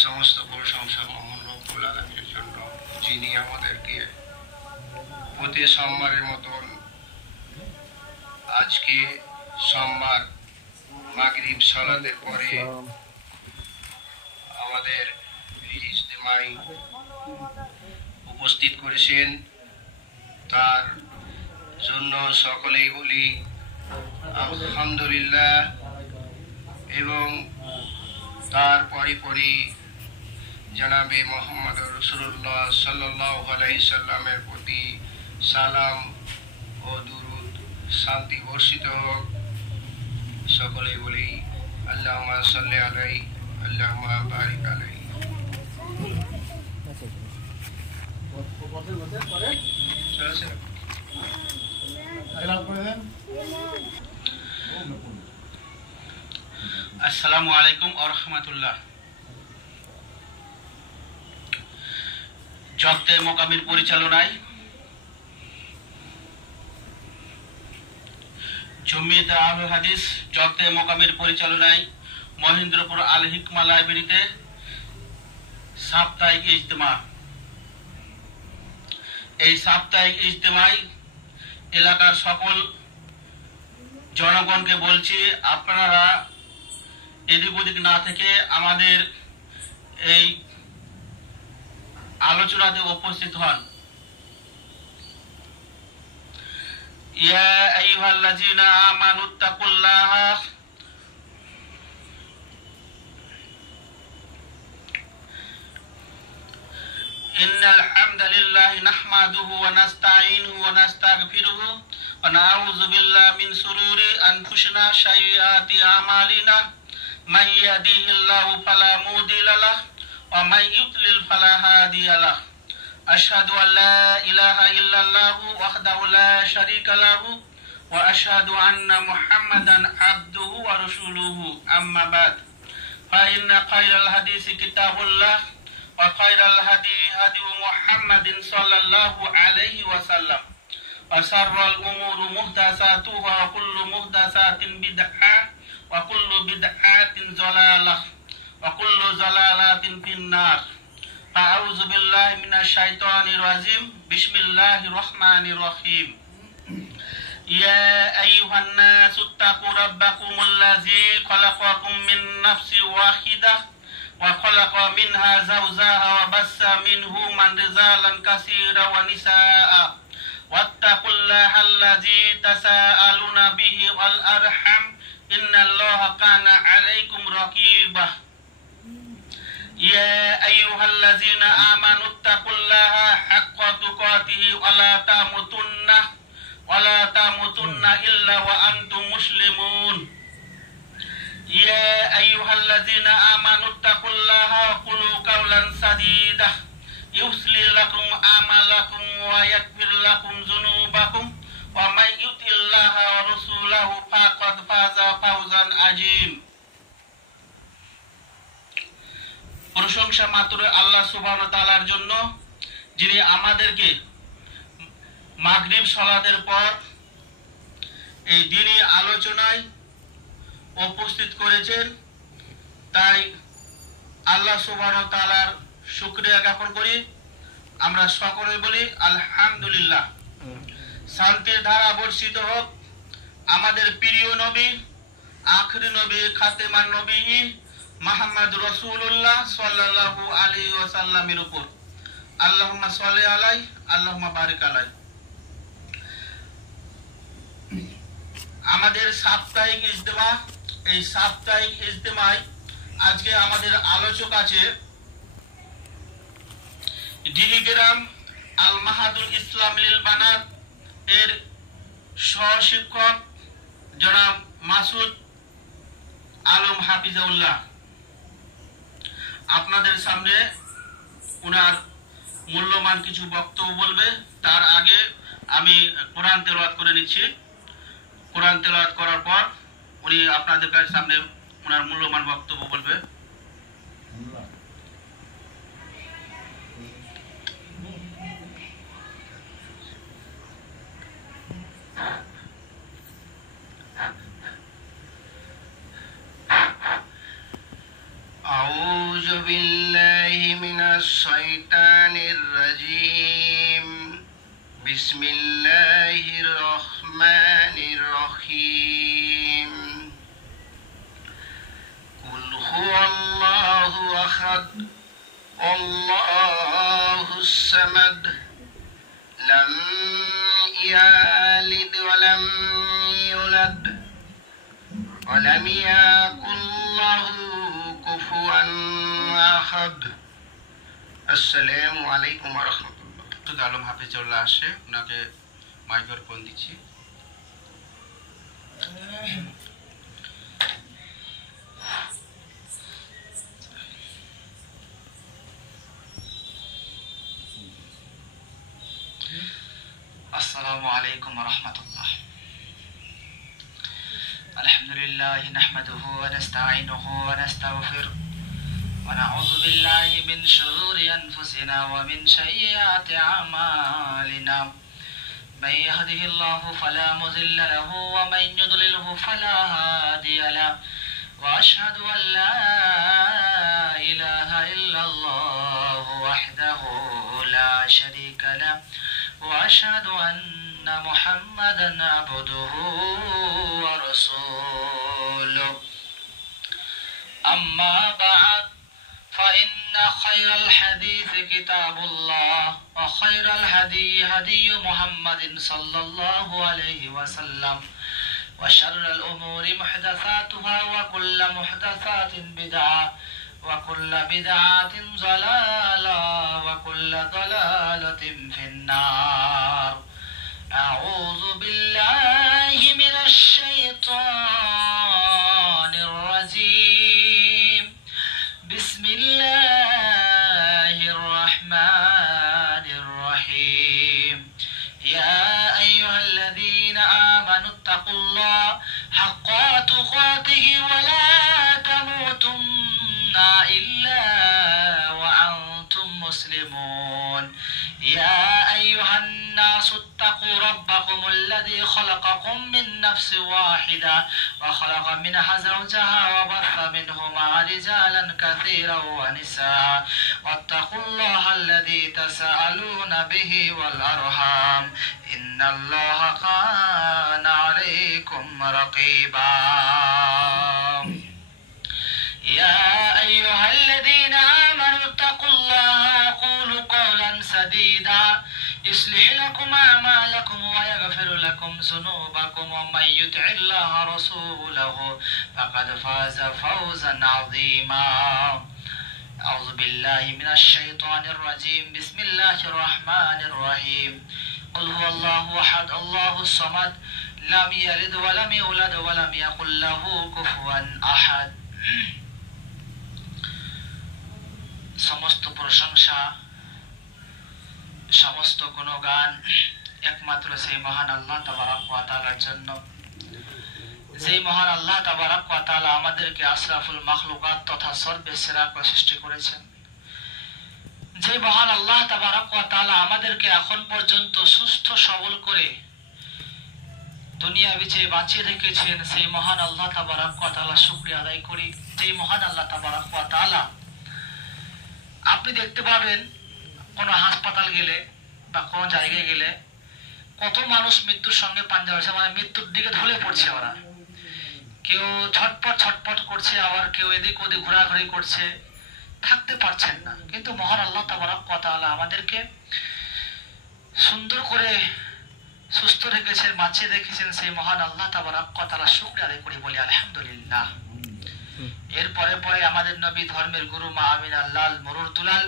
সমস্ত প্রশংসা মহান রব্বুল আলামিনের জন্য, যিনি আমাদেরকে প্রতি সোমবারের মতন আজকে সোমবার মাগরিব সালাতের পরে আমাদের এই ইজতেমায় উপস্থিত করেছেন। তার জন্য সকলেই বলি আলহামদুলিল্লাহ, এবং তার পরে জনাবে মোহাম্মদ রাসূলুল্লাহ সাল্লাল্লাহু আলাইহি সাল্লামের প্রতি সালাম ও দুরূদ শান্তি বর্ষিত হোক। সকলেই বলি আল্লাহুম্মা সাল্লি আলাইহি আল্লাহুম্মা বারিক আলাইহি। আসসালামু আলাইকুম ওয়া রাহমাতুল্লাহ। জগতে মোকামির পরিচালনায় জমিয়তে আহলে হাদিস জগতে মোকামির পরিচালনায় মহেন্দ্রপুর আল হিকমা লাইব্রেরিতে সাপ্তাহিক ইজতেমা। এই সাপ্তাহিক ইজতেমায় এলাকার সকল জনগণকে বলছি, আপনারা এদিক ওদিক না থেকে আমাদের এই আলোচনাতে উপস্থিত হন। ইয়া আইয়ুহাল্লাযীনা আমানুত্তাকুল্লাহা ইন্নাল হামদালিল্লাহি নাহমাদুহু ওয়া নাস্তাঈনুহু ওয়া নাস্তাগফিরুহু ওয়া নাউযু বিল্লাহি মিন শুরুরি আনফুসিনা সাইয়্যাতি আমালিনা মান ইয়াহদিহিল্লাহু ফালা মুদিল্লা লাহু ওয়া মান ইউদ্লিল ফালা হাদিয়া লাহু। আশহাদু আল্লা ইলাহা ইল্লাল্লাহু ওয়াহদাহু লা শারীকা লাহু ওয়া আশহাদু আন্না মুহাম্মাদান আবদুহু ওয়া রাসূলুহু। আম্মা বাদ, ফা ইন্না খায়রাল হাদিসি কিতাবুল্লাহ ওয়া খায়রাল হাদি হাদি মুহাম্মাদিন সাল্লাল্লাহু আলাইহি ওয়া সাল্লাম ওয়া শাররাল উমুরি মুহদাসাতুহা ওয়া কুল্লু মুহদাসাতিন বিদআহ ওয়া কুল্লু বিদআতিন যালালাহ ওয়া কুল্লু যালালাতিন ফিন্নার। আউযু বিল্লাহি মিনাশ শাইতানির রাজিম। বিসমিল্লাহির রহমানির রহিম। ইয়া আইয়ুহান নাসু তাকু রাব্বাকুমুল্লাযী খালাকাকুম মিন নাফসিন ওয়াহিদাহ ওয়া খালাকা মিনহা যাওজাহা ওয়া বাসসা মিনহুমা রিজালান কাসীরা ওয়া নিসাআ ওয়াত্তাকুল্লাহাল্লাযী তাসাআলুনা বিহি ওয়াল আরহাম ইন্নাল্লাহা কানা আলাইকুম রাকীবা। ইয়া আইয়ুহাল্লাযীনা আমানুত্তাকুল্লাহা হাক্কা তুকাতিহি ওয়া লা তামুতুন্না ইল্লা ওয়া আনতুম মুসলিমুন। ইয়া আইয়ুহাল্লাযীনা আমানুত্তাকুল্লাহা কুলু কাওলান সাদীদা ইউসলিহ লাকুম আমালাকুম ওয়া ইয়াগফির লাকুম যুনুবাকুম ওয়া মান ইউতিল্লাহা ওয়া রাসূলাহু ফাকাদ ফাযা ফাওজান আযীম। প্রশংসা মাত্র আল্লাহ সুবহানাহু ওয়া তাআলার জন্য, যিনি আমাদেরকে মাগরিব সালাতের পর এই দিনী আলোচনায় উপস্থিত করেছেন। তাই আল্লাহ সুবহানাহু ওয়া তাআলার শুকরিয়া জ্ঞাপন করি। আমরা সকলে বলি আলহামদুলিল্লাহ। শান্তির ধারা বর্ষিত হোক আমাদের প্রিয় নবী, আখিরি নবী, খাতেমান নবী মুহাম্মদ রাসূলুল্লাহ সাল্লাল্লাহু আলাইহি ওয়াসাল্লামের উপর। আল্লাহুম্মা সাল্লি আলাইহি আল্লাহুম্মা বারিক আলাইহি। আমাদের সাপ্তাহিক ইজতেমা, এই সাপ্তাহিক ইজতেমায় আজকে আমাদের আলোচক আছে ডিহিগ্রাম আল মাহাদুল ইসলাম লিল বানাত এর সহশিক্ষক জনাব মাসুদ আলম হাফিজাউল্লাহ। আপনাদের সামনে উনার মূল্যবান কিছু বক্তব্য বলবে। তার আগে আমি কোরআন তেলাওয়াত করে নিচ্ছি। কোরআন তেলাওয়াত করার পর উনি আপনাদের সামনে ওনার মূল্যবান বক্তব্য বলবে। أعوذ بالله من الشيطان الرجيم بسم الله الرحمن الرحيم قل هو الله أحد الله الصمد لم يلد ولم يولد ولم يكن له كفوا أحد আসসালামু আলাইকুম ওয়া রাহমাতুল্লাহ। শুধু আলম হাফিজুল্লাহ আসে, ওনাকে মাইক্রোফোন দিচ্ছি। আসসালামু আলাইকুম ওয়া রাহমাতুল্লাহ। আলহামদুলিল্লাহ নাহমাদুহু ওয়া নাস্তাঈনুহু ওয়া নাস্তাগফিরুহ ওয়া নাউযু বিল্লাহি মিন শুরুরি আনফুসিনা ওয়া মিন সাইয়্যাতি আমালিনা। من يهده الله فلا مضل له ومن يضلله فلا هادي له وأشهد أن لا إله إلا الله وحده لا شريك له وأشهد أن محمدا عبده ورسوله أما بعد فإن خير الحديث كتاب الله وخير الهدي هدي محمد صلى الله عليه وسلم وشر الأمور محدثاتها وكل محدثات بدعة وكل بدعة ضلالة وكل ضلالة في النار. أعوذ بالله من الشيطان الرجيم. بسم الله الرحمن الرحيم. يا أيها الذين آمنوا اتقوا الله حق تقاته ولا تموتن إلا وأنتم مسلمون. يا أيها الناس اتقوا ربكم الذي خلقكم من نفس واحدة وخلق منها زوجها وبث منهما رجالا كثيرا ونساء واتقوا الله الذي تساءلون به والأرحام إن الله كان عليكم رقيبا. يا أيها الذين آمنوا اتقوا الله وقولوا قولا سديدا يصلح لكم أعمالكم ويغفر لكم ذنوبكم ومن يطع الله ورسوله فقد فاز فوزا عظيما. أعوذ بالله من الشيطان الرجيم. بسم الله الرحمن الرحيم. قل هو الله أحد الله الصمد لم يلد ولم يولد ولم يكن له كفوا أحد. সমস্ত প্রশংসা সমস্ত গুণগান একমাত্র সেই মহান আল্লাহ তাবারক ওয়া তাআলার জন্য, যেই মহান আল্লাহ তাবারক ওয়া তাআলা আমাদেরকে আশরাফুল মাখলুকাত তথা সর্বসেরা করে সৃষ্টি করেছেন, যে মহান আল্লাহ তাবারক ওয়া তাআলা আমাদেরকে এখন পর্যন্ত সুস্থ সবল করে দুনিয়া বিচে বাঁচিয়ে রেখেছেন, সেই মহান আল্লাহ তাবারক ওয়া তাআলা শুকরিয়া আদায় করি। যেই মহান আল্লাহ তাবারক ওয়া তাআলা, আপনি দেখতে পাবেন কোন হাসপাতাল গেলে বা কোন জায়গায় গেলে কত মানুষ মৃত্যুর সঙ্গে পাঞ্জা হয়েছে, মানে মৃত্যুর দিকে ঢলে পড়ছে। ওরা কেউ ছটপট ছটপট করছে, আবার কেউ এদিক ওদিক ঘোরাঘুরি করছে, থাকতে পারছেন না। কিন্তু মহান আল্লাহ তাবারক ওয়া তাআলা আমাদেরকে সুন্দর করে সুস্থ রেখেছেন, বাঁচিয়ে রেখেছেন, সেই মহান আল্লাহ তাবারক ওয়া তাআলা শুকরিয়া আদায় করি, বলি আলহামদুলিল্লাহ। এরপরে পরে আমাদের নবী ধর্মের গুরু মা আমিনার লাল মরুর দুলাল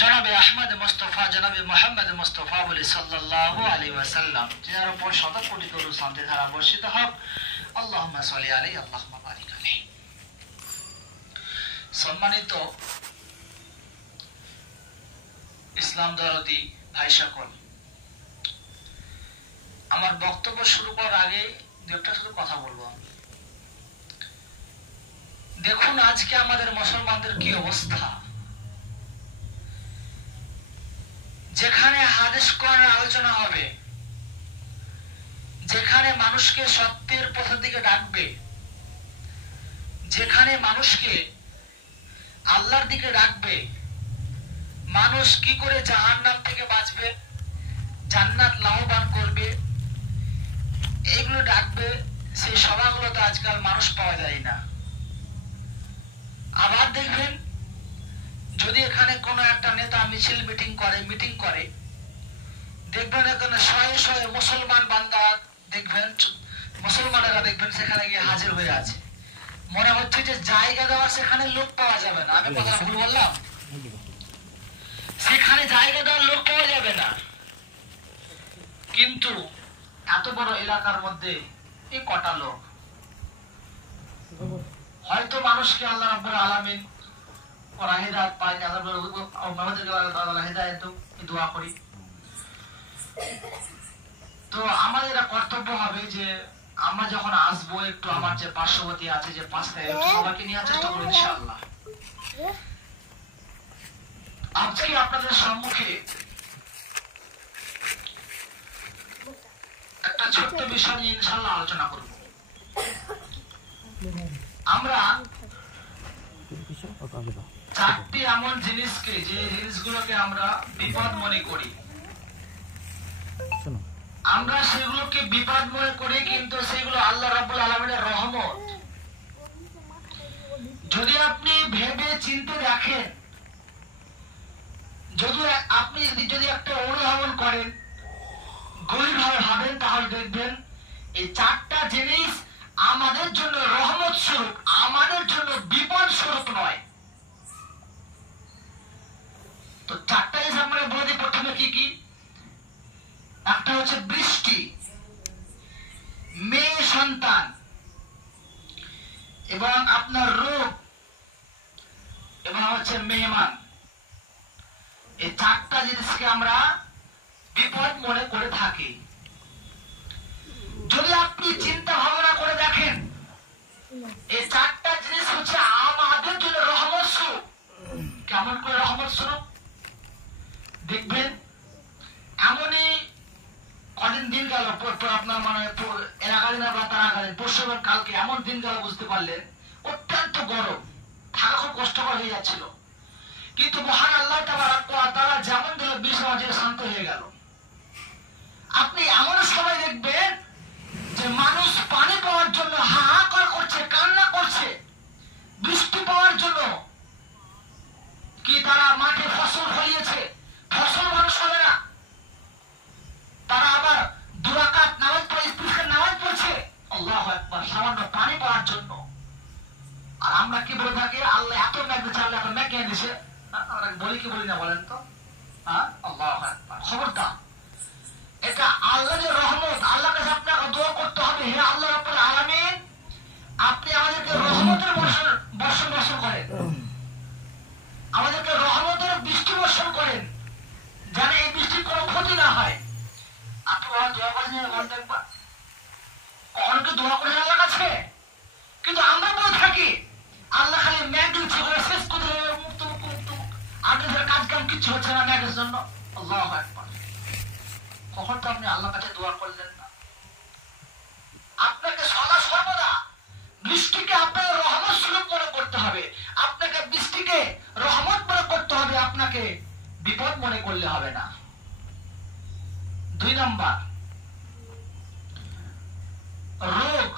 জনাবে আহমদ মুস্তাফা জনাবে মুহাম্মদ মুস্তাফা বলি সাল্লাল্লাহু আলাইহি ওয়াসাল্লাম, যার উপর শত কোটি দরুদ শান্তি ধারা বর্ষিত হোক। আল্লাহুম্মা সাল্লি আলাইহি আল্লাহুম্মা বারিক আলাইহি। সম্মানিত ইসলাম দরদি ভাই সকল, আমার বক্তব্য শুরু করার আগে দুটো শুধু কথা বলবো। দেখুন আজকে আমাদের মুসলমানদের কি অবস্থা। যেখানে হাদিস কোরআনের আলোচনা হবে, যেখানে মানুষকে সত্যের পথের দিকে ডাকবে, যেখানে মানুষকে আল্লাহর দিকে ডাকবে, মানুষ কি করে জাহান্নাম থেকে বাঁচবে, জান্নাত লাভবান করবে, এগুলো ডাকবে, সেই সভাগুলোতে আজকাল মানুষ পাওয়া যায় না। আবার দেখবেন যদি এখানে কোনো একটা নেতা মিছিল মিটিং করে দেখবেন এখানে শয়ে শয়ে মুসলমান বান্দা দেখবেন, মুসলমানেরা দেখবেন সেখানে গিয়ে হাজির হয়ে আছে। মনে হচ্ছে যে জায়গা দেওয়া সেখানে লোক পাওয়া যাবে না। আমি কথা ভুল বললাম? সেখানে জায়গা দেওয়ার লোক পাওয়া যাবে না। কিন্তু এত বড় এলাকার মধ্যে এই কটা লোক, হয়তো মানুষকে আল্লাহ রাব্বুল আলামিন ওরা হেদায়েত পায়, আল্লাহ হেদায়েত দোয়া করি। তো আমাদের কর্তব্য হবে যে আমরা যখন আসবো একটু আমার যে পার্শ্ববর্তী আছে যে পাশে সবাইকে নিয়ে চেষ্টা করবো ইনশাআল্লাহ। আজকে আপনাদের সম্মুখে একটা ছোট্ট বিষয় নিয়ে ইনশাআল্লাহ আলোচনা করব। আমরা চারটি এমন জিনিসকে, যে জিনিসগুলোকে আমরা বিপদ মনে করি, আমরা সেগুলোকে বিপদ মনে করি, কিন্তু সেগুলো আল্লাহ রাব্বুল আলামিনের রহমত। যদি আপনি ভেবে চিন্তে দেখেন, যদি একটা অনুধাবন করেন, গভীরভাবে ভাবেন, তাহলে দেখবেন এই চারটা জিনিস আমাদের জন্য রহমত স্বরূপ, আমাদের জন্য বিপদ স্বরূপ নয়। তো চারটা জিনিস আমরা বলে দিই। প্রথমে কি কি? একটা হচ্ছে বৃষ্টি, মেয়ে সন্তান, এবং আপনার রোগ, এবং হচ্ছে মেহমান। এই চারটা জিনিসকে আমরা বিপদ মনে করে থাকি। যদি আপনি চিন্তা ভাবনা করে দেখেন, এই চারটা জিনিস হচ্ছে আমাদের জন্য রহমত স্বরূপ। কেমন করে রহমত স্বরূপ? দেখবেন এমনই কদিন দিন গেল, আপনার মানে এলাকালীন বা তারাকালীন পরশু কালকে এমন দিন গেল, বুঝতে পারলেন অত্যন্ত গরম, থাকা খুব কষ্টকর হয়ে যাচ্ছিল। কিন্তু মহান আল্লাহ তাআলা যেমন দিল, বিশ্ববাজার শান্ত হয়ে গেল। আপনি এমন সময় দেখবেন যে মানুষ পানি পাওয়ার জন্য হাহাকার করছে, কান্না করছে, বৃষ্টি পাওয়ার জন্য। কি তারা মাঠে ফসল ফলিয়েছে, ফসল মানুষ হবে না, তারা আবার দুরাকাত নামাজ পড়ে, ইস্তিসকার নামাজ পড়ছে, আল্লাহু আকবার, সামান্য পানি পাওয়ার জন্য। আর আমরা কি বলে থাকি? আল্লাহ এত মেঘ দিচ্ছে, আল্লাহ এখন মেঘ এনে দিছে। আমরা বলি কি বলি না বলেন তো? হ্যাঁ, আল্লাহু আকবার। খবরদার, এটা আল্লাহর রহমত। আল্লাহর কাছে আপনাকে দোয়া করতে হবে, হে আল্লাহ রাব্বুল আলামিন, আপনি আমাদেরকে রহমতের বর্ষণ করেন, আমাদেরকে রহমতের বৃষ্টি বর্ষণ করেন, যেন এই বৃষ্টির কোনো ক্ষতি না হয়। আপনি দোয়া করেছেন একবার, অনেকে দোয়া করে আল্লাহর কাছে, কিন্তু আমরা বলে থাকি আল্লাহ খালি মেঘ দিচ্ছে, শেষ করে মুক্ত আপনাদের কাজ কাম কিচ্ছু হচ্ছে না মেঘের জন্য। আল্লাহু আকবার। কখন তো আপনি আল্লাহর কাছে দোয়া করলেন না? আপনাকে সদা সর্বদা বৃষ্টিকে আপনার রহমত স্বরূপ মনে করতে হবে, আপনাকে বৃষ্টিকে রহমত মনে করতে হবে, আপনাকে বিপদ মনে করলে হবে না। 2 নাম্বার, রোগ।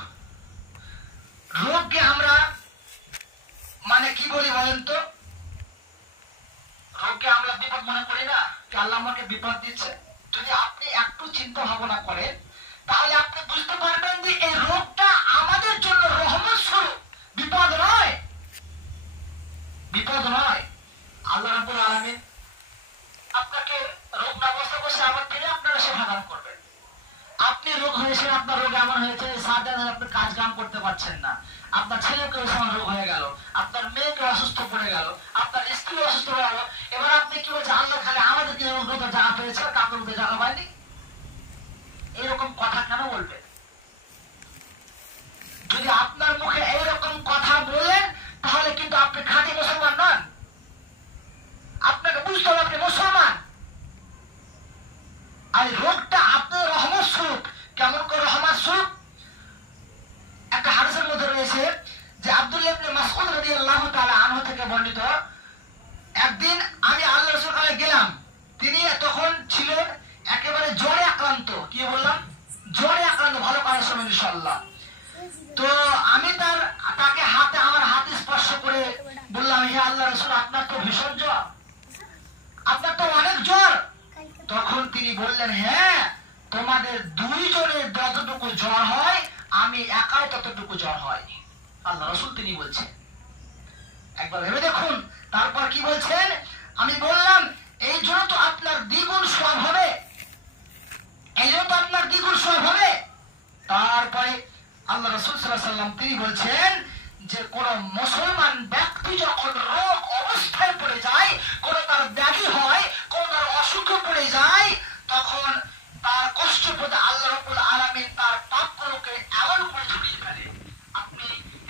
রোগকে আমরা মানে কি বলি বলেন তো? রোগকে আমরা বিপদ মনে করি না, আল্লাহ আমাকে বিপদ দিচ্ছে। যদি আপনি একটু চিন্তা ভাবনা করেন, তাহলে আপনি বুঝতে পারবেন যে এই রোগটা আমাদের জন্য রহমত স্বরূপ, বিপদ নয়, বিপদ নয়। আল্লাহ রাব্বুল আলামিন আপনাকে রোগ ব্যবস্থা করছে, আবার তিনি আপনারা সেবা দান করবেন। আপনি রোগ হয়েছে, আপনার রোগ এমন হয়েছে আপনি কাজ কাম করতে পারছেন না, আপনার ছেলেকে রোগ হয়ে গেল, আপনার মেয়েকে অসুস্থ পড়ে গেল, আপনার স্ত্রী অসুস্থ হয়ে গেল। এবার আপনি কি বলছেন? আল্লাহ খালি আমাদেরকে জায়গা পেয়েছে, কাপড় মধ্যে জায়গা পায়নি। এরকম কথা কেন বলবেন? যদি আপনার মুখে এইরকম কথা বলেন, তাহলে কিন্তু আপনি খাঁটি মুসলমান নন। আপনাকে বুঝতে হবে আপনি মুসলমান। আর রোগটা আপনার রহমত স্বরূপ। কেমন করে রহমত স্বরূপ? একটা হাদিসের মধ্যে রয়েছে যে আব্দুল্লাহ ইবনে মাসউদ রাদিয়াল্লাহু তাআলা আনহু থেকে বর্ণিত, একদিন আমি আল্লাহ রাসূলের কাছে গেলাম, তিনি তখন ছিলেন একেবারে জ্বরে আক্রান্ত। কি বললাম? জ্বরে আক্রান্ত। ভালো কথা শুনুন ইনশাআল্লাহ। তো আমি তাকে আমার হাতে স্পর্শ করে বললাম, হে আল্লাহ রাসূল, আপনার তো ভীষণ জ্বর, আপনার তো অনেক জ্বর। তখন তিনি বললেন, হ্যাঁ, তোমাদের দুইজনের যতটুকু জ্বর হয় আমি একাই ততটুকু জ্বর হয়। আল্লাহ রাসূল তিনি বলছেন, একবার ভেবে দেখুন। তারপর কি বলছেন? আমি বললাম, এই জন্য তো আপনার দ্বিগুণ সওয়াব হবে, এই জন্য তো আপনার দ্বিগুণ সওয়াব হবে। তারপরে আল্লাহ রাসূল সাল্লাল্লাহু আলাইহি ওয়াসাল্লাম তিনি বলছেন যে কোন মুসলমান ব্যক্তি যখন রোগ অবস্থায় পড়ে যায়, কোন তার ব্যাধি হয়, কোন তার অসুখে পড়ে যায়, তখন তার কষ্ট পেতে আল্লাহ রাব্বুল আলামিন তার পাপগুলোকে এমন করে ঝরিয়ে ফেলে। আপনি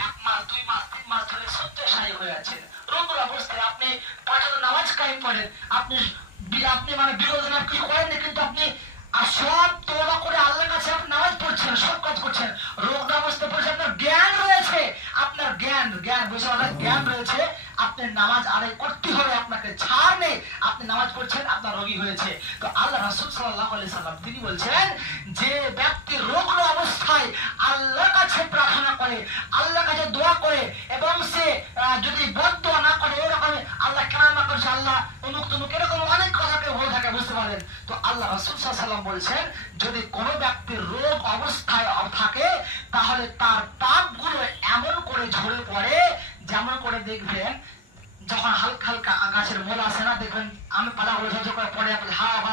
1 মাস 2 মাস 3 মাস ধরে শয্যাশায়ী হয়ে আছেন, রোগের অবস্থায় আপনি পাঁচওয়াক্ত নামাজ কায়েম করেন, আপনি মানে বিরোধ কি করেন, কিন্তু আপনি আর সব তওবা করে আল্লাহর কাছে আপনি নামাজ পড়ছেন, সব কাজ করছেন, রোগ অবস্থা পড়ছে, আপনার জ্ঞান রয়েছে, আপনার জ্ঞান জ্ঞান রয়েছে, আপনি নামাজ আদায় করতে হবে, আপনাকে ছাড় নেই, আপনি নামাজ পড়ছেন, আপনার রোগী হয়েছে। তো আল্লাহ রাসূল সাল্লাল্লাহু আলাইহি সাল্লাম তিনি বলছেন, যে ব্যক্তি রোগ অবস্থায় আল্লাহর কাছে প্রার্থনা করে, আল্লাহর কাছে দোয়া করে, এবং সে যদি বদদোয়া না করে, এরকম আল্লাহ কেন করছে, আল্লাহ অমুক তমুক, এরকম অনেক কথাকে বলে থাকে, বুঝতে পারেন? তো আল্লাহ রাসূল সাল্লাল্লাহু আলাইহি সাল্লাম বলছেন, যদি কোনো ব্যক্তির রোগ অবস্থায় থাকে, তাহলে তার পাপগুলো এমন করে ঝরে পড়ে, যেমন করে দেখবেন যখন হালকা হালকা গাছের মোল আসে না, দেখবেন আমি পাতাগুলো ঝরঝর করে পড়ে, হাওয়া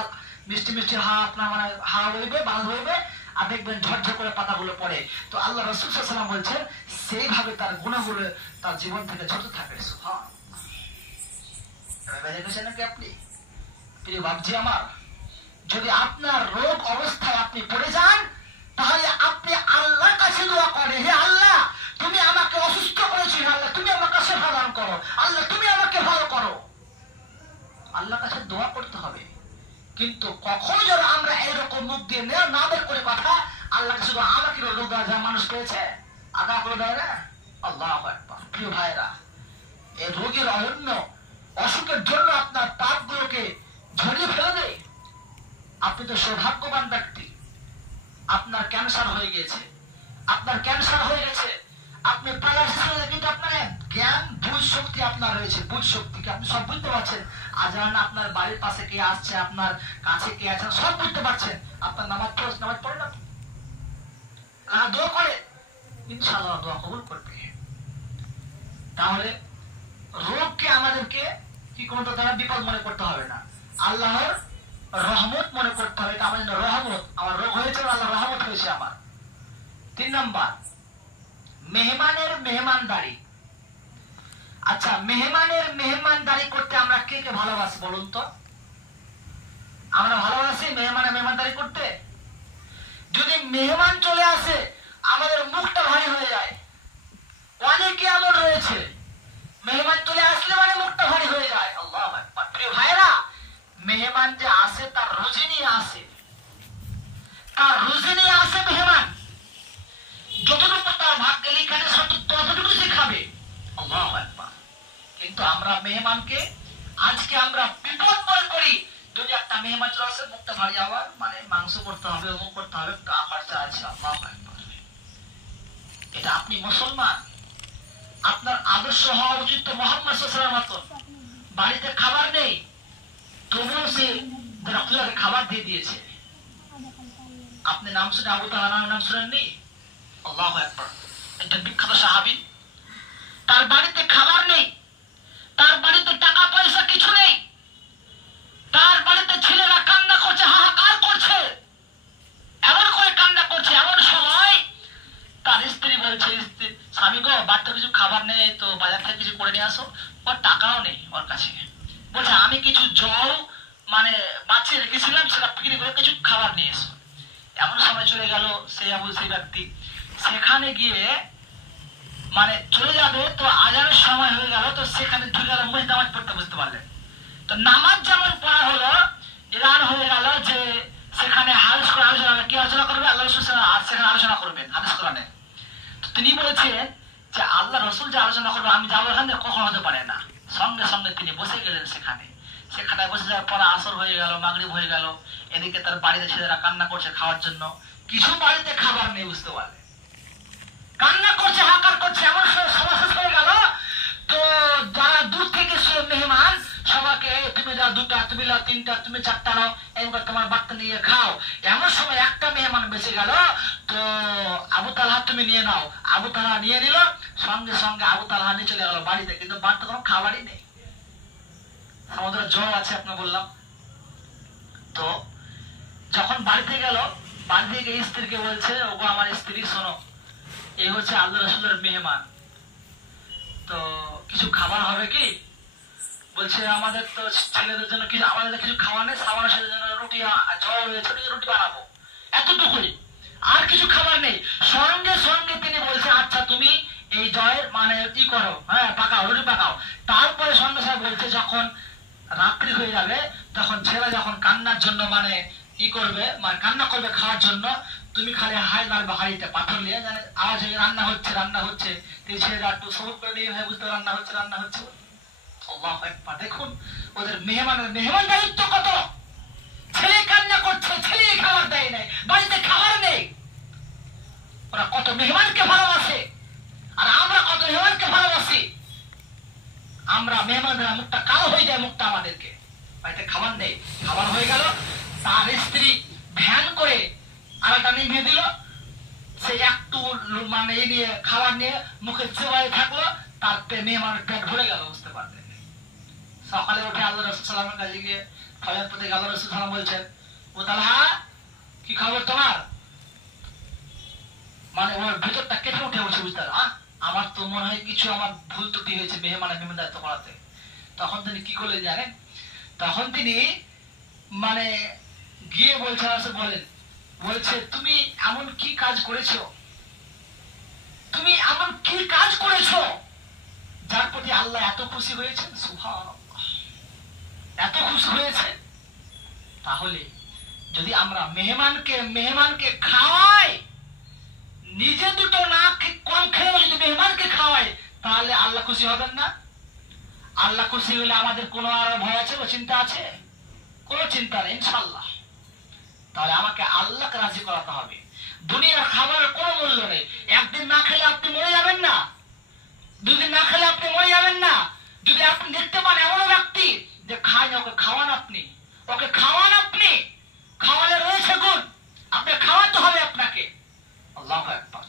মিষ্টি মিষ্টি হাওয়া আপনার মানে হাওয়া বইবে, বাতাস বইবে, আর দেখবেন ঝরঝর করে পাতাগুলো পড়ে। তো আল্লাহ রাসূল সাল্লাল্লাহু আলাইহি সাল্লাম বলছেন, সেইভাবে তার গুনাহগুলো তার জীবন থেকে ঝরতে থাকে। সুবহানাল্লাহ। নাকি আপনি প্রিয় বাপজি আমার, যদি আপনার রোগ অবস্থায় আপনি পড়ে যান, তাহলে আপনি আল্লাহর কাছে দোয়া করেন, হে আল্লাহ, তুমি আমাকে অসুস্থ করেছো, হে আল্লাহ, তুমি আমাকে শিফা দান করো, আল্লাহ তুমি আমাকে ভালো করো। আল্লাহর কাছে দোয়া করতে হবে। কিন্তু কখনো যেন আমরা এরকম মুখ দিয়ে না বের করে কথা, আল্লাহকে শুধু আমাকে রোগ দেওয়া যায়, মানুষ পেয়েছে আদা করে দেয় না। আল্লাহু আকবার। প্রিয় ভাইরা, এই রোগের অন্য অসুখের জন্য আপনার পাপগুলোকে ঝরিয়ে ফেলে দেয়। আপনি তো সৌভাগ্যবান ব্যক্তি, আপনার ক্যান্সার হয়ে গেছে, আপনি কিন্তু আপনার জ্ঞান বুঝ শক্তি আপনার রয়েছে, বুঝ শক্তিকে আপনি সব বুঝতে পারছেন। আজান আপনার বাড়ির পাশে কে আসছে, আপনার কাছে কে আছে, সব বুঝতে পারছেন। আপনার নামাজ পড়ে না, দোয়া করে, ইনশাআল্লাহ দোয়া কবুল করবে। তাহলে রোগকে আমাদেরকে কি কোনটা দ্বারা বিপদ মনে করতে হবে না, আল্লাহর রহমত মনে করতে হবে। এটা আমাদের রহমত, আমার রোগ হয়েছে, আল্লাহ রহমত হয়েছে আমার। 3 নম্বর, মেহমানের মেহমানদারি। আচ্ছা, মেহমানের মেহমানদারি করতে আমরা কে কে ভালোবাসি বলুন তো? আমরা ভালোবাসি মেহমানের মেহমানদারি করতে? যদি মেহমান চলে আসে, আমাদের মুখটা ভারী হয়ে যায়। অনেকে এমন রয়েছে, মেহমান চলে আসলে মানে মুখটা ভারী হয়ে যায়। আল্লাহু আকবার। প্রিয় ভাইরা, মেহমান যে আসে তার রুজি নিয়ে আসে, মেহমান যতটুকু তার ভাগ্যে লিখে ততটুকু সে খাবে। আল্লাহু আকবার। কিন্তু আমরা মেহমানকে আজকে আমরা বিপদ মনে করি। যদি একটা মেহমান চলে আসে, মুখটা ভারী হওয়ার মানে মাংস করতে হবে, অমুক করতে হবে, খরচা আছে। আল্লাহু আকবার। এটা আপনি মুসলমান, আপনার আদর্শ হওয়া উচিত তো মুহাম্মদ সাল্লাল্লাহু আলাইহি ওয়াসাল্লামের মতন। বাড়িতে খাবার নেই, তবুও সে রাসূলকে খাবার দিয়ে দিয়েছে। আপনি নাম শুনে আবু তালহার নাম শুনেননি? আল্লাহু আকবার। একটা বিখ্যাত সাহাবী, তার বাড়িতে খাবার নেই, তার বাড়িতে টাকা পয়সা কিছু নেই, তার বাড়িতে ছেলেরা কান্না করছে, হাহাকার করছে, এমন করে কান্না করছে। এমন সময় তার স্ত্রী বলছে, স্বামী গো, বাড়িতে কিছু খাবার নেই, তো বাজার থেকে কিছু করে নিয়ে আসো। ওর টাকাও নেই ওর কাছে। বলছে, আমি কিছু জল মানে বাঁচিয়ে রেখেছিলাম, সেটা বিক্রি করে কিছু খাবার নিয়ে এসো। এমন সময় চলে গেল সেই ব্যক্তি, সেখানে গিয়ে মানে চলে যাবে, তো আজানের সময় হয়ে গেল, তো সেখানে ঢুকে গেল, নামাজ পড়তে বুঝতে পারলেন। তো নামাজ যেমন পড়া হলো, এলান হয়ে গেল যে সেখানে হাদিস করে আলোচনা, কি আলোচনা করবে? আল্লাহ রাসূল সেখানে আলোচনা করবেন হাদিস কোরআনে। তো তিনি বলেছেন যে আল্লাহ রাসূল যে আলোচনা করবে, আমি যাবো এখানে, কখন হতে পারে না। সঙ্গে সঙ্গে তিনি বসে গেলেন সেখানে বসে যাওয়ার পর আসর হয়ে গেল, মাগরিব হয়ে গেল। এদিকে তার বাড়িতে ছেলেরা কান্না করছে খাওয়ার জন্য, কিছু বাড়িতে খাবার নেই, বুঝতে পারলে কান্না করছে, হাকার করছে। এমন সভা শেষ হয়ে গেল, তো যারা দূর থেকে মেহমান সবাইকে, তুমি যা দুটা, তুমি লাও তিনটা, তুমি চারটা নাও, এবার তোমার বার্তা নিয়ে খাও। এমন সময় একটা মেহমান বেঁচে গেল, তো আবু তালহা তুমি নিয়ে নাও। আবু তালহা নিয়ে নিল, সঙ্গে সঙ্গে আবু তালহা নিয়ে চলে গেল বাড়িতে, কিন্তু বাড়িতে কোনো খাবারই নেই। সমুদ্রের জল আছে আপনার বললাম। তো যখন বাড়িতে গেল, বাড়ি থেকে স্ত্রীকে বলছে, ওগো আমার স্ত্রী শোনো, এই হচ্ছে আল্লাহ রাসূলের মেহমান, তো কিছু খাবার হবে কি? বলছে আমাদের তো ছেলেদের জন্য কিছু, আমাদের কিছু খাওয়া নেই, সাবানের সাথে জন্য রুটি জল হয়েছে, রুটি বানাবো, এতটুকুই, আর কিছু খাবার নেই। সঙ্গে সঙ্গে তিনি বলছে আচ্ছা তুমি এই জয়ের মানে কি করো, হ্যাঁ পাকাও, রুটি পাকাও। তারপরে সঙ্গে সঙ্গে বলছে যখন রাত্রি হয়ে যাবে, তখন ছেলে যখন কান্নার জন্য মানে কি করবে, মানে কান্না করবে খাওয়ার জন্য, তুমি খালি হাই মারবে হাড়িতে পাথর নিয়ে, জানে আওয়াজ হয়ে রান্না হচ্ছে রান্না হচ্ছে। ছেলেরা একটু সবুজ করে নিয়ে হয় বুঝতে রান্না হচ্ছে রান্না হচ্ছে। দেখুন ওদের মেহমান দায়িত্ব কত। ছেলে কান্না করছে, ছেলে খাবার দেয় নাই, বাড়িতে খাবার নেই। ওরা কত মেহমানকে ভালোবাসে, আর আমরা কত মেহমানকে ভালোবাসি। আমরা মেহমানরা মুখটা কালো হয়ে যায়, মুখটা আমাদেরকে, বাড়িতে খাবার নেই। খাবার হয়ে গেল, তার স্ত্রী ধ্যান করে আলোটা নিভিয়ে দিল, সে একটু মানে এই নিয়ে খাবার নিয়ে মুখে চেবাই থাকলো, তার মেহমানের পেট ভরে গেল, বুঝতে পারলেন। সকালে উঠে আল্লাহ রাসূল সাল্লাল্লাহু আলাইহি ওয়াসাল্লামের কাছে গিয়ে ফজর পড়তে আল্লাহ রাসূল সাল্লাল্লাহু বলছেন, ও তালহা কি খবর তোমার? মানে ওর ভিতরটা কেটে উঠে বলছে, বুঝতে পারো আমার তো মনে হয় কিছু আমার ভুল ত্রুটি হয়েছে মেহমান দায়িত্ব করাতে। তখন তিনি কি করলেন জানেন? তখন তিনি মানে গিয়ে বলছে, বলছে তুমি এমন কি কাজ করেছো, তুমি এমন কি কাজ করেছো যার প্রতি আল্লাহ এত খুশি হয়েছেন? সুবহানাল্লাহ, এত খুশি হয়েছে। তাহলে যদি আমরা মেহমানকে খাওয়াই, নিজে দুটো না কম খেয়েও যদি মেহমানকে খাওয়াই, তাহলে আল্লাহ খুশি হবেন না? আল্লাহ খুশি হলে আমাদের কোনো আর ভয় আছে, ও চিন্তা আছে? কোনো চিন্তা নেই ইনশাআল্লাহ। তাহলে আমাকে আল্লাহকে রাজি করাতে হবে। দুনিয়ার খাবারের কোনো মূল্য নেই। একদিন না খেলে আপনি মরে যাবেন না, দুদিন না খেলে আপনি মরে যাবেন না। যদি আপনি দেখতে পান এমন ব্যক্তি যে খায় না, ওকে খাওয়ান আপনি, ওকে খাওয়ান আপনি, খাওয়ালে রয়েছে গুণ, আপনি খাওয়াতে হবে আপনাকে। আল্লাহু আকবার,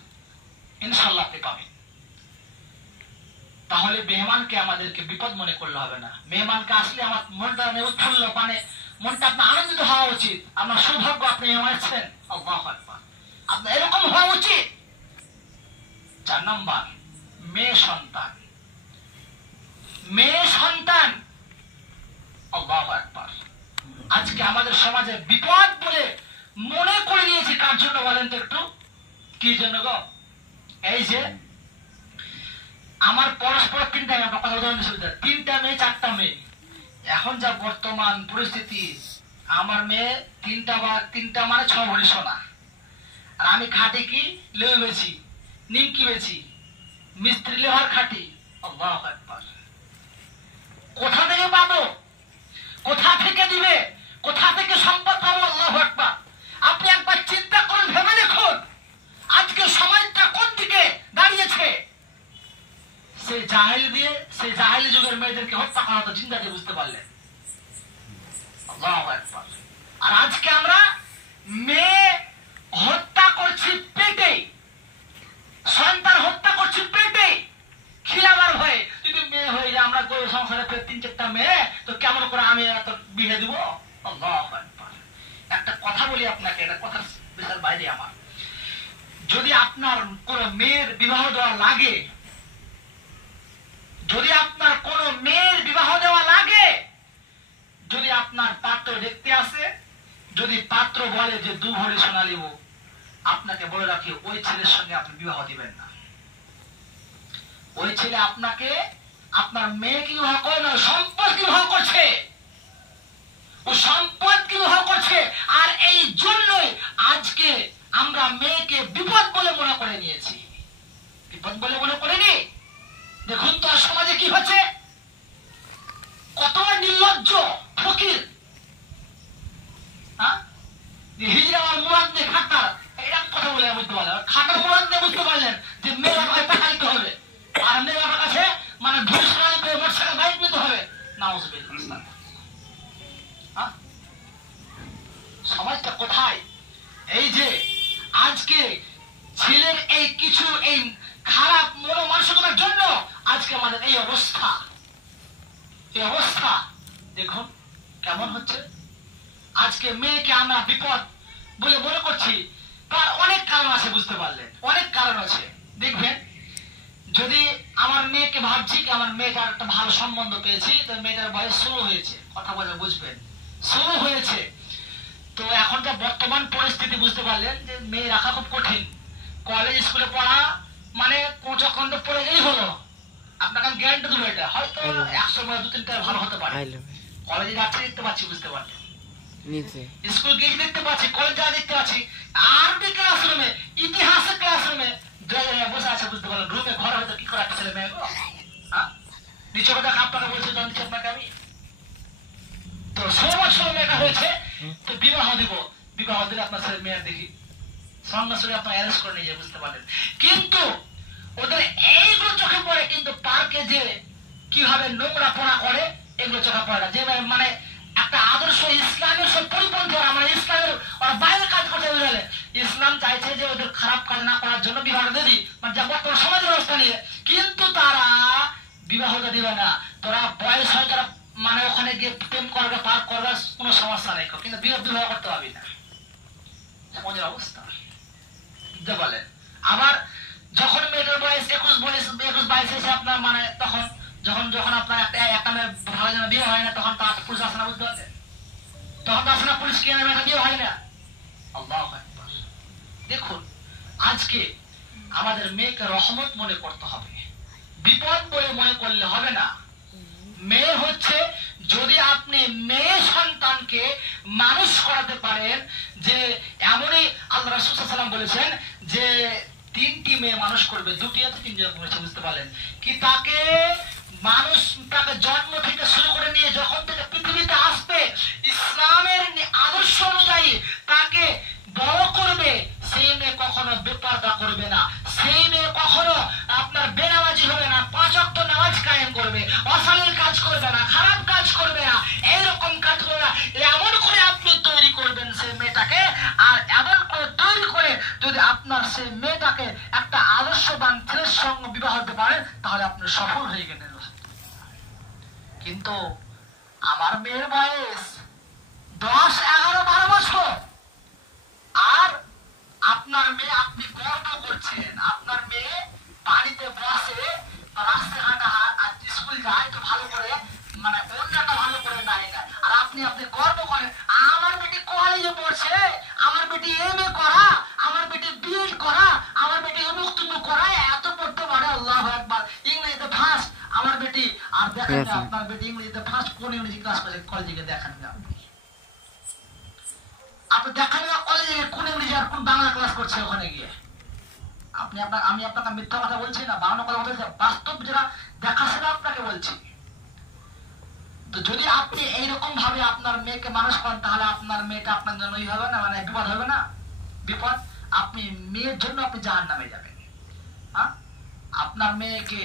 ইনশাআল্লাহ আপনি পাবেন। তাহলে মেহমানকে আমাদেরকে বিপদ মনে করলে হবে না। মেহমানকে আসলে আমার মনটা উৎফুল্ল, মানে মনটা আপনার আনন্দিত হওয়া উচিত। আমার সৌভাগ্য আপনি এসেছেন, আল্লাহু আকবার, আপনার এরকম হওয়া উচিত। 4 নম্বর, মেয়ে সন্তান। আল্লাহু আকবার, আজকে আমাদের সমাজে বিপদ বলে মনে করে নিয়েছি। কার জন্য বলেন তো একটু? কি জন্য গো? এই যে আমার পরস্পর 3টা মেয়ে 4টা মেয়ে। এখন যা বর্তমান পরিস্থিতি, আমার মেয়ে 3টা মানে 6 ভরি সোনা, আর আমি খাটি কি লেউ বেছি, নিমকি বেছি, মিস্ত্রি লোহার খাটি। আল্লাহু আকবার, কোথা থেকে পাবো? কোথা থেকে দিবে? কোথা থেকে সম্পদ পাবো? আল্লাহু আকবার। আপনি একবার চিন্তা করুন, ভেবে দেখুন আজকে সমাজটা কোন দিকে দাঁড়িয়েছে। সেই জাহেলি যুগের মেয়েদেরকে হত্যা করা হতো, চিন্তা দিয়ে বুঝতে পারলেন? আল্লাহু আকবার। আর আজকে আমরা মেয়ে হত্যা করছি পেটে, সন্তান হত্যা করছি পেটে, খিলাবার ভয়ে। যদি মেয়ে হয়ে যায়, আমরা সংসারে 3-4টা মেয়ে, তো কেমন করে আমি এত বিয়ে দিব? আল্লাহু আকবার। একটা কথা বলি আপনাকে, এটা কথা বিশাল বাইরে আমার। যদি আপনার কোন মেয়ের বিবাহ দেওয়া লাগে, যদি আপনার কোন মেয়ের বিবাহ দেওয়া লাগে, যদি আপনার পাত্র দেখতে আসে, যদি পাত্র বলে যে 2 ভরি সোনা নিব, আপনাকে বলে রাখি ওই ছেলের সঙ্গে আপনি বিবাহ দিবেন না। ওই ছেলে আপনাকে, আপনার মেয়েকে বিবাহ করে না, সম্পদ বিবাহ করছে, ও সম্পদ বিবাহ করছে। আর এই জন্যই আজকে আমরা মেয়েকে বিপদ বলে মনে করে নিয়েছি। বিপদ বলে মনে করিনি। দেখুন তো সমাজে কি হচ্ছে, নাউজুবিল্লাহ। সমাজটা কোথায়? এই যে আজকে ছেলের এই কিছু এই খারাপ মনোমানসিকতার জন্য আজকে আমাদের এই অবস্থা। এই অবস্থা দেখুন কেমন হচ্ছে। আজকে মেয়েকে আমরা বিপদ বলে মনে করছি, তার অনেক কারণ আছে, বুঝতে পারলেন? অনেক কারণ আছে। দেখবেন, যদি আমার মেয়েকে ভাবছি কি আমার মেয়েটার একটা ভালো সম্বন্ধ পেয়েছি, তো মেয়েটার বয়স 16 হয়েছে, কথা বলে বুঝবেন, 16 হয়েছে, তো এখনকার বর্তমান পরিস্থিতি বুঝতে পারলেন যে মেয়ে রাখা খুব কঠিন। কলেজ স্কুলে পড়া মানে যখন তো পড়ে গেলেই হলো, আপনাকে আমি গ্যারান্টি দেবো এটা হয়তো 100 মধ্যে 2-3টা ভালো হতে পারে। কলেজে যাচ্ছে দেখতে পাচ্ছি, বুঝতে পারলেন, স্কুল গিয়ে দেখতে পাচ্ছি, কলেজ যা দেখতে পাচ্ছি, আরবি ক্লাসরুমে, ইতিহাসের ক্লাসরুমে বসে আছে, বুঝতে পারলেন, রুমে ঘর হয়তো কি করে একটা ছেলে মেয়ে নিচে কথা আপনারা বলছে, নিচে আপনাকে আমি তো 16 বছর মেয়েটা হয়েছে, তো বিবাহ দিব, বিবাহ দিলে আপনার ছেলে মেয়ের দেখি সঙ্গে সঙ্গে আপনার অ্যারেস্ট করে নিয়ে যায়, বুঝতে পারলেন। কিন্তু ওদের এইগুলো চোখে পড়ে, কিন্তু পার্কে যে কিভাবে নোংরা পোড়া করে এগুলো চোখে পড়ে না। যে মানে একটা আদর্শ ইসলামের সব পরিপন্থী, মানে ইসলামের ওরা বাইরে কাজ করতে গেলে ইসলাম চাইছে যে ওদের খারাপ কাজ না করার জন্য বিবাহ দিবি, মানে যা বর্তমান সমাজ ব্যবস্থা নিয়ে, কিন্তু তারা বিবাহটা দিবে না। তোরা বয়স হয়, তারা মানে ওখানে গিয়ে প্রেম করবে, পার করবে, কোনো সমস্যা নেই, কিন্তু বিবাহ করতে পারবি না। সমাজের অবস্থা বুঝতে পারলেন। আবার যখন মেয়েটার বয়স 21-22 এসে আপনার মানে তখন যখন আপনার একটা মেয়ে ভালো যেন বিয়ে হয় না, তখন তার পুলিশ আসে না, বুঝতে পারছেন, তখন তো আসে না পুলিশ, কেন মেয়েটা বিয়ে হয় না। আল্লাহু আকবার। দেখুন আজকে আমাদের মেয়েকে রহমত মনে করতে হবে, বিপদ বলে মনে করলে হবে না। মেয়ে হচ্ছে, যদি আপনি মেয়ে সন্তানকে মানুষ করাতে পারেন, যে এমনই আল্লাহ রাসূল সাল্লাল্লাহু আলাইহি ওয়াসাল্লাম বলেছেন যে 3টি মেয়ে মানুষ করবে, 2টি আছে 3জন বলেছে, বুঝতে পারলেন কি, তাকে মানুষ তাকে জন্ম থেকে শুরু করে নিয়ে যখন থেকে পৃথিবীতে আসবে ইসলামের আদর্শ অনুযায়ী তাকে বড় করবে, সেই মেয়ে কখনো বেপরদা করবে না, সেই মেয়ে কখনো আপনার বেনামাজি হবে না, 5 ওয়াক্ত নামাজ কায়েম করবে, অশ্লীল কাজ করবে না, খারাপ কাজ করবে না, এইরকম কাজ করবে না। এমন করে আপনি তৈরি করবেন সেই মেয়েটাকে, আর এমন করে তৈরি করে যদি আপনার সেই মেয়েটাকে একটা আদর্শবান ছেলের সঙ্গে বিবাহ হতে পারেন, তাহলে আপনি সফল হয়ে গেলেন। কিন্তু আমার মেয়ের বয়স 10, 11, 12 বছর, আর আপনার মেয়ে, আপনি গর্ব করছেন, আপনার মেয়ে বাড়িতে বসে রাস্তাঘাটে আর স্কুল যায় তো ভালো করে, মানে অন্যটা ভালো করে নাই না, আর আপনি গর্ব করেন আমার বেটি কলেজে পড়ছে, আমার বেটি MA করা, আমার বেটি BEd করা, আমার বেটি অমুক তুমুক করা, এত পড়তে পারে, আল্লাহু আকবার, ইংরেজিতে ফার্স্ট আমার বেটি। আর দেখেন আপনার বেটি ইংরেজিতে ফার্স্ট, কোন ইংরেজি ক্লাস করে কলেজে গিয়ে দেখেন না আপনি, দেখেন না কলেজে কোন ইংরেজি আর কোন বাংলা ক্লাস করছে ওখানে গিয়ে। আমি আপনাকে মিথ্যা কথা বলছি না, বানানো কথা বলছি, বাস্তব যেটা দেখা সেটা আপনাকে বলছি। তো যদি আপনি এইরকম ভাবে আপনার মেয়েকে মানুষ করেন, তাহলে আপনার মেয়েটা আপনার জন্য হবে না, মানে বিপদ হবে না, বিপদ। আপনি মেয়ের জন্য আপনি জাহান্নামে যাবেন। আপনার মেয়েকে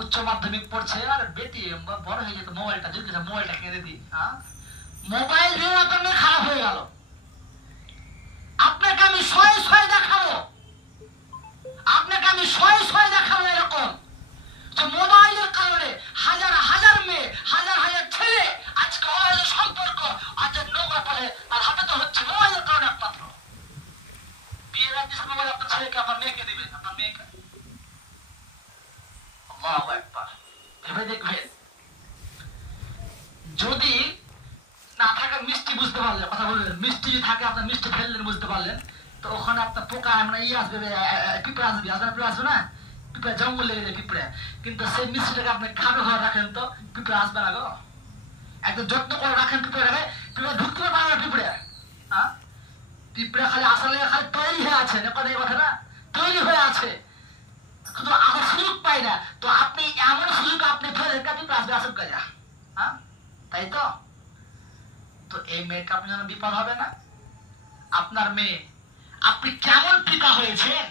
উচ্চ মাধ্যমিক পড়ছে, আর বেটি বড় হয়ে যেত, মোবাইলটা যদি মোবাইলটা কিনে দিই, মোবাইল দিয়ে আপনার মেয়ে খারাপ হয়ে গেল, আপনাকে আমি শয়ে দেখাবো, আপনাকে আমি শয়ে দেখাবো এরকম যে মোবাইলের কারণে হাজার হাজার মেয়ে, হাজার হাজার ছেলে আজকে অবৈধ সম্পর্ক, আজ নোংরা পড়ে তার হাতে তো হচ্ছে মোবাইলের কারণে। একমাত্র বিয়ের আগে মোবাইল আপনার ছেলেকে আমার মেয়েকে দিবেন, আপনার মেয়েকে। আল্লাহু আকবার। ভেবে দেখবেন, যদি না থাকে মিষ্টি, বুঝতে পারলেন, কথা বললেন, মিষ্টি থাকে আপনার মিষ্টি ফেললেন, বুঝতে পারলেন, তো ওখানে আপনার পোকা মানে আসবে, পিঁপড়ে আসবে, আসবে না, পিঁপড়ে জঙ্গল লেগে যায় পিঁপড়ে, কিন্তু সেই মিষ্টিটাকে আপনি খাবে ঘরে রাখেন তো পিঁপড়ে আসবে না গো, একদম যত্ন করে রাখেন পিঁপড়ে, পিঁপড়ে ঢুকতে পারে না, পিঁপড়ে খালি আসলে খালি তৈরি হয়ে আছে, এই কথাটা তৈরি হয়ে আছে, কিন্তু আসার সুযোগ পাই না। তো আপনি এমন সুযোগ আপনি ফেলে পিঁপড়ে আসবে, আসুক কাজা, তাই তো। তো এই মেয়েটা আপনার জন্য বিপদ হবে না? আপনার মেয়ে, আপনি কেমন পিতা হয়েছেন,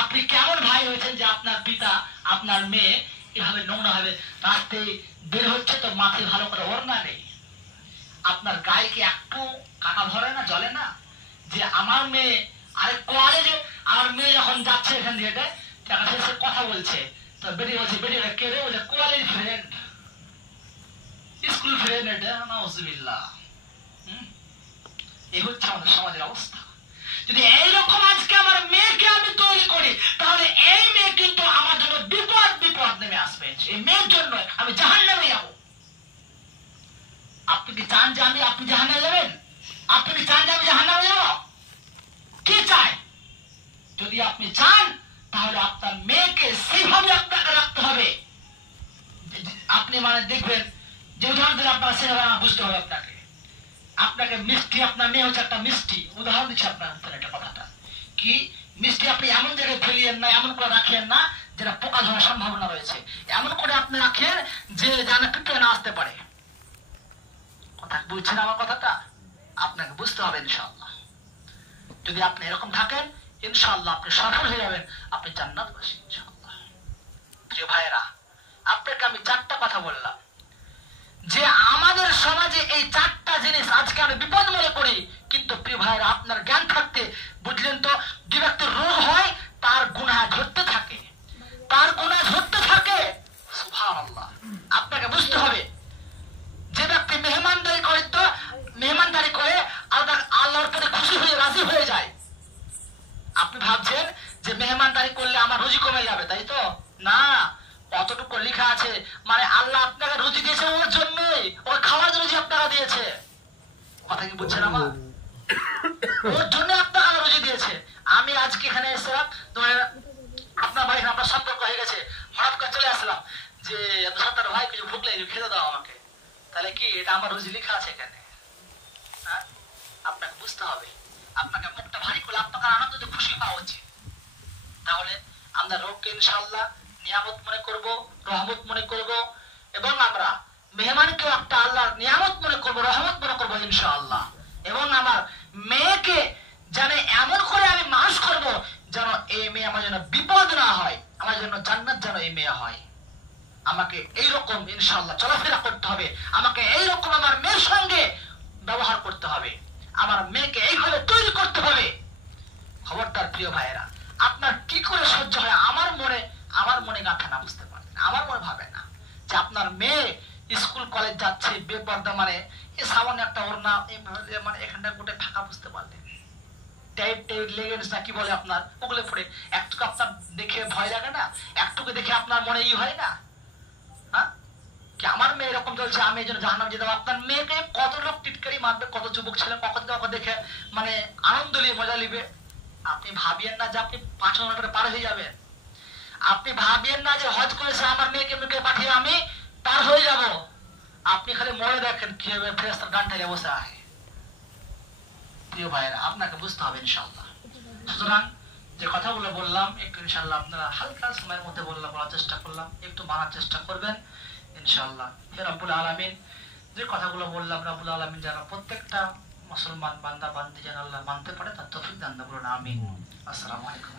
আপনি কেমন ভাই হয়েছেন যে আপনার পিতা আপনার মেয়ে এভাবে নোংরা ভাবে রাস্তায় বের হচ্ছে তো মাথায় ভালো করে ওড়না নেই, আপনার গায়ে কি একটু কাটা ধরে না, জ্বলে না? যে আমার মেয়ে আরে কলেজে আমার মেয়ে যখন যাচ্ছে এখান দিয়ে তার কাছে সে কথা বলছে, তো বেরিয়ে বলছে, বেরিয়ে কে রে? বলে কলেজ ফ্রেন্ড, স্কুল ফ্রেন্ড। এটা নাউজুবিল্লাহ। এই হচ্ছে আমাদের সমাজের অবস্থা। যদি এইরকম আজকে আমার মেয়েকে আমি তৈরি করি, তাহলে এই মেয়ে কিন্তু আমার জন্য বিপদ বিপদ নেমে আসবে। এই মেয়ের জন্য আমি জাহান্নামে যাব। আপনি কি চান যে আপনি জাহান্নামে যাবেন? আপনি কি চান যে আমি জাহান্নামে যাব? কে চায়? যদি আপনি চান তাহলে আপনার মেয়েকে সেইভাবে আপনাকে রাখতে হবে। আপনি মানে দেখবেন যে উদাহরণ দিলে আপনার সেভাবে বুঝতে হবে। আপনাকে মিষ্টি, আপনার মেয়ে হচ্ছে একটা মিষ্টি, উদাহরণ দিচ্ছি আপনার একটা কথাটা কি, মিষ্টি আপনি এমন জায়গায় ফেলিয়েন না, এমন করে রাখেন না যেটা পোকা ধরার সম্ভাবনা রয়েছে, এমন করে আপনি রাখেন যে যেন পিঁপড়ে না আসতে পারে। কথা বুঝছেন আমার কথাটা? আপনাকে বুঝতে হবে ইনশাআল্লাহ। যদি আপনি এরকম থাকেন ইনশাআল্লাহ আপনি সফল হয়ে যাবেন, আপনি জান্নাতবাসী ইনশাআল্লাহ। প্রিয় ভাইয়েরা, আপনাকে আমি 4টা কথা বললাম যে আমাদের সমাজে এই 4টা জিনিস আজকে আমি বিপদ মনে করি, কিন্তু প্রিয় ভাইয়েরা আপনার জ্ঞান থাকতে বুঝলেন তো, যে ব্যক্তির রোগ হয় তার গুনাহ ধরতে থাকে, তার গুনাহ ধরতে থাকে। সুবহানাল্লাহ। আপনাকে বুঝতে হবে যে ব্যক্তি মেহমানদারি করে, তো মেহমানদারি করে আল্লাহর প্রতি খুশি হয়ে রাজি হয়ে যায়। আপনি ভাবছেন যে মেহমানদারি করলে আমার রুজি কমে যাবে, তাই তো? না, অতটুকু লেখা আছে মানে আল্লাহ আপনাকে রুজি দিয়েছে ওর জন্যই, ওর খাওয়ার রুজি আপনারা দিয়েছে। কথা কি বুঝছেন আমার? ওর জন্য আপনাকে রুজি দিয়েছে। আমি আজকে এখানে এসেছিলাম, আপনার ভাই আপনার সম্পর্ক হয়ে গেছে, হঠাৎ করে চলে আসলাম যে সত্তর ভাই কিছু ভুক লাগে খেতে দাও আমাকে, তাহলে কি এটা আমার রুজি লেখা আছে এখানে? হ্যাঁ, আপনাকে বুঝতে হবে। আপনাকে মুখটা ভারী করলে আপনাকে আনন্দ খুশি পাওয়া উচিত। তাহলে আমরা রোগকে ইনশাআল্লাহ নিয়ামত মনে করব, রহমত মনে করব, এবং আমরা মেহমানকে একটা আল্লাহর নিয়ামত মনে করব, রহমত মনে করব ইনশাআল্লাহ। এবং আমার মেয়েকে যেন এমন করে আমি মানুষ করব যেন এই মেয়ে আমার জন্য বিপদ না হয়, আমার জন্য জান্নাত যেন এই মেয়ে হয়। আমাকে এইরকম ইনশাআল্লাহ চলাফেরা করতে হবে, আমাকে এইরকম আমার মেয়ের সঙ্গে ব্যবহার করতে হবে, আমার মেয়েকে এইভাবে তৈরি করতে হবে। খবরদার প্রিয় ভাইয়েরা, আপনার কি করে সহ্য হয় আমার মনে গাঁথা না বুঝতে পারবেন, আমার মনে ভাবে না যে আপনার মেয়ে স্কুল কলেজ যাচ্ছে বেপর্দা, মানে এ সামান্য একটা ওড়না মানে এখানটা গোটে ফাঁকা, বুঝতে পারলেন? টাইট টাইট লেগেন্স না কি বলে আপনার, ওগুলো পড়ে একটুকু আপনার দেখে ভয় লাগে না? একটুকু দেখে আপনার মনে হয় না? হ্যাঁ, কি আমার মেয়ে এরকম চলছে, আমি এই জন্য জাহান্নামে যেতে? আপনার মেয়েকে কত লোক টিটকারি মারবে, কত যুবক ছেলে কখন দেখে মানে আনন্দ নিয়ে মজা নিবে। আপনি ভাবিয়েন না যে আপনি 5 ঘন্টা পার হয়ে যাবেন। আপনি ভাবিয়েন না যে হজ করেছে আমার মেয়েকে পাঠিয়ে আমি পার হয়ে যাব। আপনি খালি মনে দেখেন কিভাবে ফেরেশতার গান ঠেলে বসে আছে। প্রিয় ভাইয়েরা, আপনাকে বুঝতে হবে ইনশাআল্লাহ। সুতরাং যে কথাগুলো বললাম একটু ইনশাআল্লাহ আপনারা হালকা সময়ের মধ্যে বলার চেষ্টা করলাম, একটু মানার চেষ্টা করবেন ইনশাআল্লাহ। হে রব্বুল আলামিন, যে কথাগুলো বললাম রব্বুল আলামিন যেন প্রত্যেকটা মুসলমান বান্দা বান্দি যেন আল্লাহ মানতে পারে তার তৌফিক দান করুন, আমিন। আসসালামু আলাইকুম।